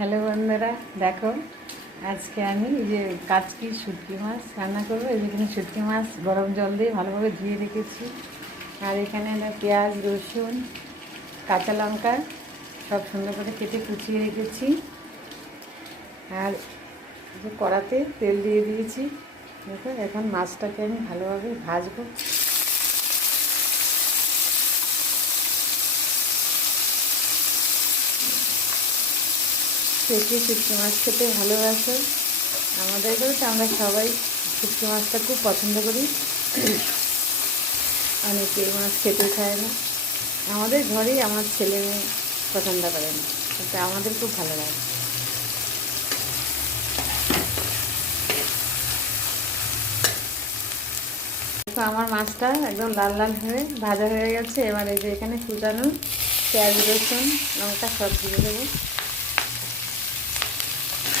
Hello বন্ধুরা, দেখো, আজকে আমি এই যে কাচকি শুটকি মাছ রান্না করব। এই যেখানে শুটকি মাছ গরম জল দিয়ে ভালোভাবে ধুয়ে রেখেছি। আর এখানে আমরা পেঁয়াজ, রসুন, কাঁচা লঙ্কা সব সুন্দর করে কেটে কুচিয়ে রেখেছি। আর কড়াতে তেল দিয়ে দিয়েছি। দেখো, এখন মাছটাকে আমি ভালোভাবে ভাজবো। কে শুটকি মাছ খেতে ভালোবাসে। আমাদের তো আমরা সবাই শুটকি মাছটা খুব পছন্দ করি। অনেকে মাছ খেতে চায় না। আমাদের ঘরেই আমার ছেলে মেয়ে পছন্দ করে না, কিন্তু আমাদের খুব ভালো লাগে। তো আমার মাছটা একদম লাল লাল হয়ে ভাজা হয়ে গেছে। এবার এই যে এখানে কুচানো পেঁয়াজ রসুন, লঙ্কা, সব দিয়ে দেবো।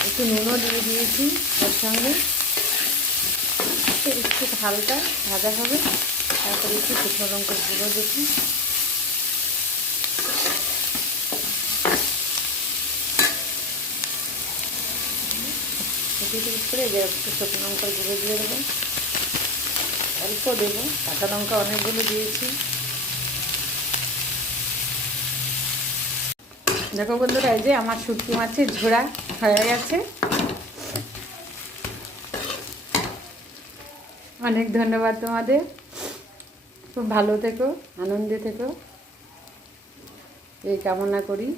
একটু নুনও দিয়ে দিয়েছি ওর সঙ্গে একটু হালকা ভাজা হবে, তারপরে একটু শুকনো লঙ্কার গুঁড়ো দেখি করে একটু শুকনো লঙ্কার গুঁড়ো দিয়ে দেবো। অল্প দেবো, কাঁচা লঙ্কা অনেকগুলো দিয়েছি। দেখো বন্ধুরা, এই যে আমার শুটকি মাছের ঝোড়া। হয়ে গেছে। অনেক ধন্যবাদ তোমাদের। খুব ভালো থেকো আনন্দে থেকো। এই কামনা করি।